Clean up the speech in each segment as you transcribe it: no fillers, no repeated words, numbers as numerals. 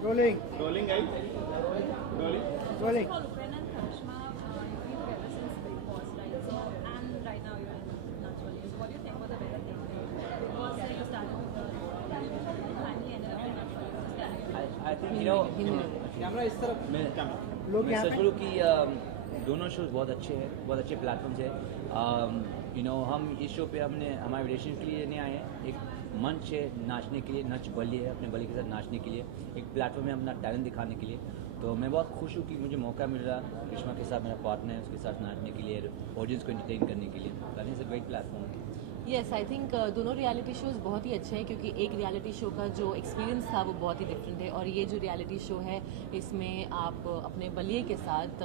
Rolling. Rolling, guys. Rolling. Rolling. For Upen and Karishma, you've been together since Big Boss, right? So, and right now you're in Nachwali. So, what do you think was the better thing? Big Boss, you started with the reality show and finally ended up in Nachwali. Just tell me. I think camera इस तरफ मैं लोग मैं यहाँ सच पे बोलूँ कि दोनों शोज बहुत अच्छे हैं, बहुत अच्छे प्लेटफॉर्म्स है। हम इस शो पे हमने हमारे रिलेशन के लिए नहीं आए हैं, एक मंच है नाचने के लिए, नच बलिए है अपने बलि के साथ नाचने के लिए, एक प्लेटफॉर्म है अपना टैलेंट दिखाने के लिए। तो मैं बहुत खुश हूँ कि मुझे मौका मिल रहा करिश्मा के साथ, मेरा पार्टनर है, उसके साथ नाचने के लिए, ऑडियंस को एंटरटेन करने के लिए। That is a great platform. Yes I think दोनों रियलिटी शोज़ बहुत ही अच्छे हैं क्योंकि एक रियलिटी शो का जो एक्सपीरियंस था वो बहुत ही डिफरेंट है और ये जो रियलिटी शो है इसमें आप अपने बलिए के साथ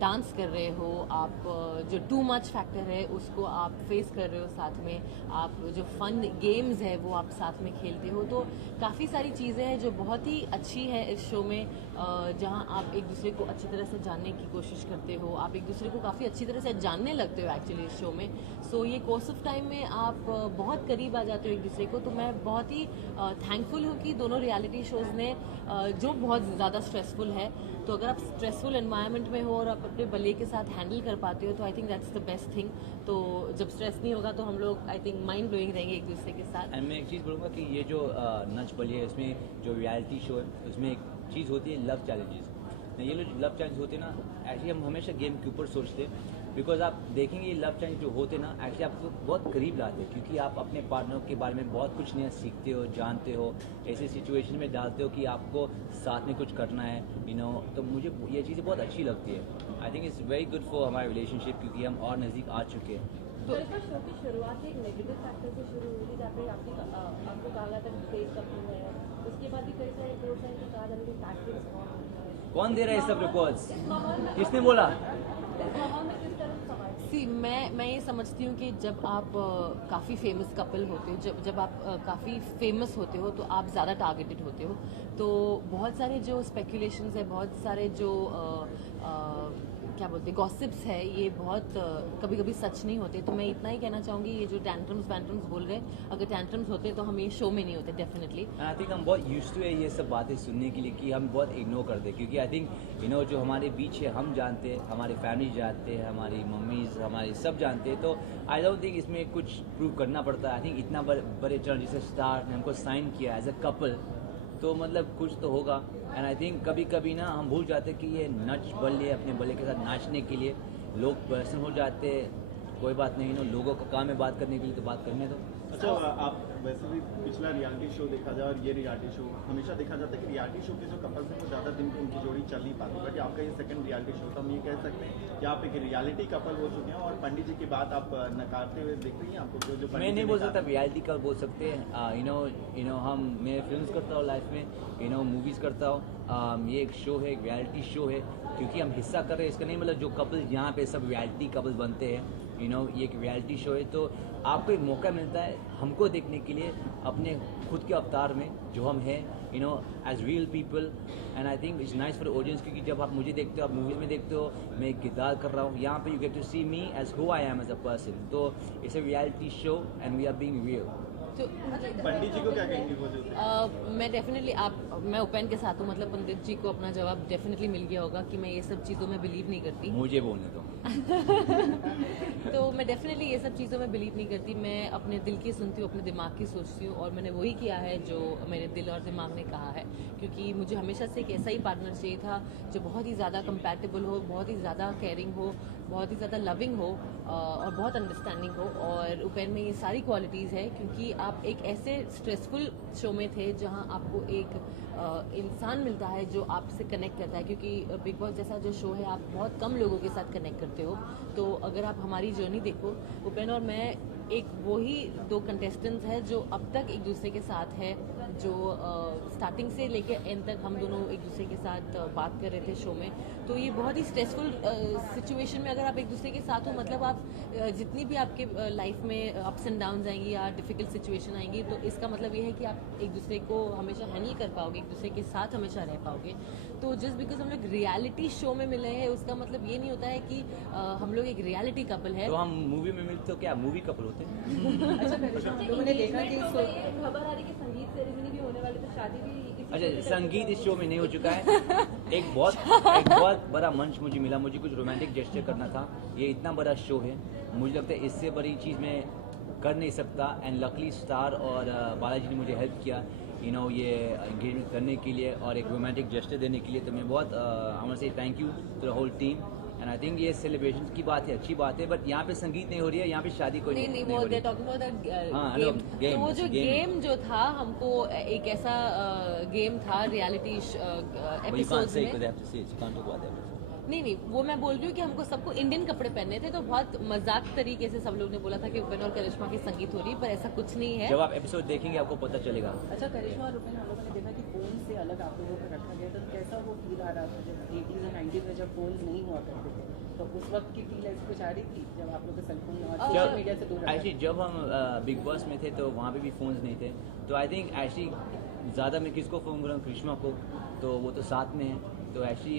डांस कर रहे हो, आप जो टू मच फैक्टर है उसको आप फेस कर रहे हो, साथ में आप जो फन गेम्स है वो आप साथ में खेलते हो। तो काफ़ी सारी चीज़ें हैं जो बहुत ही अच्छी है इस शो में, जहां आप एक दूसरे को अच्छी तरह से जानने की कोशिश करते हो, आप एक दूसरे को काफ़ी अच्छी तरह से जानने लगते हो एक्चुअली इस शो में। सो ये कोर्स ऑफ टाइम में आप बहुत करीब आ जाते हो एक दूसरे को। तो मैं बहुत ही थैंकफुल हूँ कि दोनों रियलिटी शोज़ ने जो बहुत ज़्यादा स्ट्रेसफुल है, तो अगर आप स्ट्रेसफुल एनवायरनमेंट में हो और आप अपने बलिए के साथ हैंडल कर पाते हो तो I think that's the best thing. तो जब स्ट्रेस नहीं होगा तो हम लोग आई थिंक माइंड ब्लोइंग रहेंगे एक दूसरे के साथ। एंड मैं एक चीज़ बोलूँगा कि ये जो नच बलिए है, इसमें जो रियलिटी शो है उसमें एक चीज़ होती है लव चैलेंजेस। ये जो लव चैलेंज होते हैं ना, एक्चुअली हम हमेशा गेम के ऊपर सोचते हैं, बिकॉज आप देखेंगे ये लव चैलेंज जो होते हैं ना एक्चुअली आपको बहुत करीब लाते हैं, क्योंकि आप अपने पार्टनर के बारे में बहुत कुछ नया सीखते हो, जानते हो, ऐसे सिचुएशन में डालते हो कि आपको साथ में कुछ करना है, तो मुझे ये चीज़ें बहुत अच्छी लगती है। आई think it's very good for हमारे रिलेशनशिप, क्योंकि हम और नज़दीक आ चुके हैं। तो इस शो की शुरुआत एक नेगेटिव फैक्टर से शुरू हुई थी जहाँ पे आपको कहा गया था फेक कपल है, उसके बाद भी कई सारे रिपोर्ट्स हैं कि कहा जाता है कि फैक्टर्स कौन दे रहा है ये सब रिपोर्ट्स? किसने बोला? इस माहौल में किस तरह से समाज सी मैं ये समझती हूँ कि जब आप काफ़ी फेमस कपल होते हो, जब आप काफ़ी फेमस होते हो तो आप ज़्यादा टारगेटेड होते हो। तो बहुत सारे जो स्पेकुलेशंस है, बहुत सारे जो क्या बोलते हैं गॉसिप्स है, ये बहुत कभी कभी सच नहीं होते। तो मैं इतना ही कहना चाहूँगी, ये जो टैंट्रम्स वैंट्रम्स बोल रहे हैं, अगर टैंट्रम्स होते तो हम ये शो में नहीं होते डेफिनेटली। आई थिंक हम बहुत यूज्ड टू है ये सब बातें सुनने के लिए कि हम बहुत इग्नोर कर दें, क्योंकि आई थिंक जो हमारे बीच है हम जानते हैं, हमारी फैमिली जानते हैं, हमारी मम्मीज हमारे सब जानते हैं। तो आई डोंट थिंक इसमें कुछ प्रूव करना पड़ता है। आई थिंक इतना बड़े चरण जैसे स्टार ने हमको साइन किया एज अ कपल, तो मतलब कुछ तो होगा। एंड आई थिंक कभी कभी ना हम भूल जाते हैं कि ये नच बल्ले अपने बल्ले के साथ नाचने के लिए लोग पर्सन हो जाते हैं। कोई बात नहीं, लोगों का काम है बात करने के लिए, तो बात करने दो। अच्छा, आप वैसे भी पिछला रियलिटी शो देखा जाए और ये रियलिटी शो, हमेशा देखा जाता है कि रियलिटी शो के जो कपल्स हैं वो ज़्यादा दिन की उनकी जोड़ी चल नहीं पाती, बट आपका ये सेकंड रियलिटी शो, तो हम ये कह सकते हैं कि आप एक रियलिटी कपल हो चुके हैं और पंडित जी की बात आप नकारते हुए दिख रही हैं आपको जो मैं नहीं बोल सकता रियलिटी का बोल सकते हैं। हम मैं फिल्म्स करता हूँ लाइफ में, मूवीज़ करता हूँ। ये एक शो है, एक रियलिटी शो है, क्योंकि हम हिस्सा कर रहे हैं इसका नहीं मतलब जो कपल यहाँ पे सब रियलिटी कपल बनते हैं। ये एक रियलिटी शो है, तो आपको एक मौका मिलता है हमको देखने के लिए अपने खुद के अवतार में जो हम हैं, as real people. And I think it's nice for audience, क्योंकि जब आप मुझे देखते हो, आप मूवीज में देखते हो, मैं एक किरदार कर रहा हूँ, यहाँ पे you get to see me as who I am as a person. तो it's a reality show and we are being real. तो पंडित जी को क्या कहेंगे वो जो मैं डेफिनेटली मैं उपेन के साथ हूँ, मतलब पंडित जी को अपना जवाब डेफिनेटली मिल गया होगा कि मैं ये सब चीज़ों में बिलीव नहीं करती। मुझे बोलने दो। तो मैं डेफिनेटली ये सब चीज़ों में बिलीव नहीं करती। मैं अपने दिल की सुनती हूँ, अपने दिमाग की सोचती हूँ, और मैंने वही किया है जो मेरे दिल और दिमाग ने कहा है, क्योंकि मुझे हमेशा से एक ऐसा ही पार्टनर चाहिए था जो बहुत ही ज़्यादा कंपैटिबल हो, बहुत ही ज़्यादा केयरिंग हो, बहुत ही ज़्यादा लविंग हो और बहुत अंडरस्टैंडिंग हो। और उपेन में ये सारी क्वालिटीज़ है, क्योंकि आप एक ऐसे स्ट्रेसफुल शो में थे जहाँ आपको एक इंसान मिलता है जो आपसे कनेक्ट करता है, क्योंकि बिग बॉस जैसा जो शो है आप बहुत कम लोगों के साथ कनेक्ट करते हो। तो अगर आप हमारी जर्नी देखो, उपेन और मैं एक वही दो कंटेस्टेंट्स हैं जो अब तक एक दूसरे के साथ है, जो स्टार्टिंग से लेके एंड तक हम दोनों एक दूसरे के साथ बात कर रहे थे शो में। तो ये बहुत ही स्ट्रेसफुल सिचुएशन में अगर आप एक दूसरे के साथ हो, मतलब आप जितनी भी आपके लाइफ में अप्स एंड डाउन्स आएंगी या डिफिकल्ट सिचुएशन आएंगी, तो इसका मतलब ये है कि आप एक दूसरे को हमेशा हैंडल कर पाओगे, एक दूसरे के साथ हमेशा रह पाओगे। तो जस्ट बिकॉज हम लोग रियलिटी शो में मिले हैं, उसका मतलब ये नहीं होता है कि हम लोग एक रियलिटी कपल है। तो हम मूवी में मिलते हो क्या मूवी कपल होते हैं? अच्छा, लोगों ने देखा कि खबर आ रही कि संगीत सेरेमनी भी होने वाली, तो शादी भी इसी reality अच्छा show के संगीत तरीके इस शो में नहीं हो चुका है। एक बहुत बड़ा मंच मुझे मिला, मुझे कुछ रोमांटिक जेस्चर करना था। ये इतना बड़ा शो है, मुझे लगता है इससे बड़ी चीज़ मैं कर नहीं सकता। एंड लकली स्टार और बालाजी ने मुझे हेल्प किया ये एंगेजमेंट करने के लिए और एक रोमांटिक जेस्चर देने के लिए। तो मैं बहुत I want say thank you to the whole team. And I think ये सेलिब्रेशन की बात है, अच्छी बात है। बट यहाँ पे संगीत नहीं हो रही है, यहाँ पे शादी कोई नहीं हो वो रही दे टॉकिंग अबाउट हाँ, गेम। game, तो वो जो game. गेम जो था, हमको एक ऐसा गेम था reality But you can't episodes say में। because they have to say it. You can't talk about that. नहीं वो मैं बोल रही हूँ कि हमको सबको इंडियन कपड़े पहनने थे, तो बहुत मजाक तरीके से सब लोग ने बोला था कि उपन और करिश्मा की संगीत हो रही है, पर ऐसा कुछ नहीं है। जब आप एपिसोड देखेंगे आपको पता चलेगा। अच्छा करिश्मा और रूपेन, हम लोगों ने देखा कि फोन से अलग आप लोगों को रखा गया, तो कैसा वो फील आ रहा था जब 80s और 90s में जब फोन नहीं हुआ करते थे, तो उस वक्त की फील ऐसी कुछ आ रही थी जब आप लोग के सेलफोन और सोशल मीडिया से दूर रखा एक्चुअली जब हम बिग बॉस में थे तो वहाँ पे भी फ़ोन्स नहीं थे। तो आई थिंक एक्चुअली ज़्यादा मैं किसको फ़ोन करूँ, करिश्मा को, तो वो तो साथ में है। तो एक्चुअली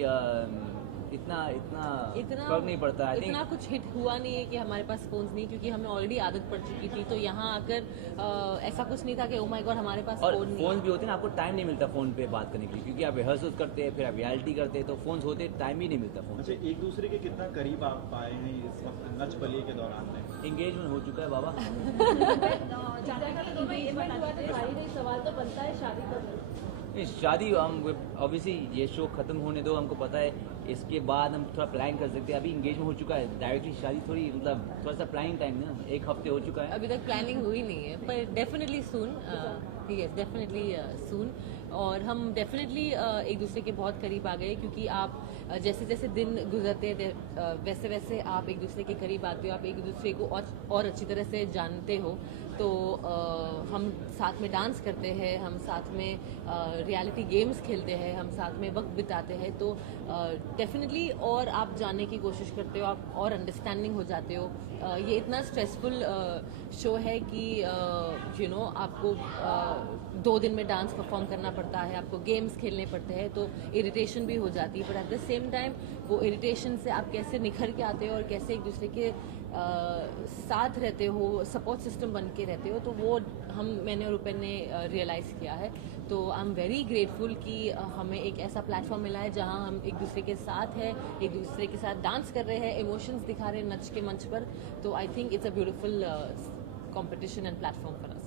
इतना फर्क नहीं पड़ता। आई इतना थिंक कुछ हिट हुआ नहीं है कि हमारे पास फोन्स नहीं, क्योंकि हमें ऑलरेडी आदत पड़ चुकी थी। तो यहाँ आकर ऐसा कुछ नहीं था कि ओ माय गॉड हमारे पास और फोन नहीं फोन है। भी होते हैं ना, आपको टाइम नहीं मिलता फ़ोन पे बात करने के लिए, क्योंकि आप रिहर्सल करते हैं फिर आप रियलिटी करते हैं, तो फोन्स होते टाइम ही नहीं मिलता फ़ोन अच्छा, एक दूसरे के कितना करीब आप आए हैं इस वक्त नच बलिए के दौरान में? एंगेजमेंट हो चुका है बाबा। जाने का तो मैं ये बता देती हूँ। सारी नहीं सवाल तो बनता है शादी कब? नहीं, शादी हम ऑब्वियसली ये शो खत्म होने दो, हमको पता है इसके बाद हम थोड़ा प्लान कर सकते हैं। अभी एंगेजमेंट हो चुका है, डायरेक्टली शादी थोड़ी, मतलब थोड़ा सा प्लानिंग टाइम ना, 1 हफ्ते हो चुका है। अभी तक प्लानिंग हुई नहीं है, पर डेफिनेटली सून, यस डेफिनेटली सून। और हम डेफिनेटली एक दूसरे के बहुत करीब आ गए, क्योंकि आप जैसे जैसे दिन गुजरते हैं वैसे वैसे आप एक दूसरे के करीब आते हो, आप एक दूसरे को और अच्छी तरह से जानते हो। तो हम साथ में डांस करते हैं, हम साथ में रियलिटी गेम्स खेलते हैं, हम साथ में वक्त बिताते हैं। तो डेफिनेटली और आप जानने की कोशिश करते हो, आप और अंडरस्टैंडिंग हो जाते हो। ये इतना स्ट्रेसफुल शो है कि आपको 2 दिन में डांस परफॉर्म करना पड़ता है, आपको गेम्स खेलने पड़ते हैं, तो इरिटेशन भी हो जाती है। पर एट द सेम टाइम वो इरिटेशन से आप कैसे निखर के आते हो और कैसे एक दूसरे के साथ रहते हो, सपोर्ट सिस्टम बन के रहते हो, तो वो मैंने और रूपेन ने रियलाइज़ किया है। तो आई एम वेरी ग्रेटफुल कि हमें एक ऐसा प्लेटफॉर्म मिला है जहां हम एक दूसरे के साथ हैं, एक दूसरे के साथ डांस कर रहे हैं, इमोशंस दिखा रहे हैं नच के मंच पर। तो आई think it's a beautiful competition and platform for us.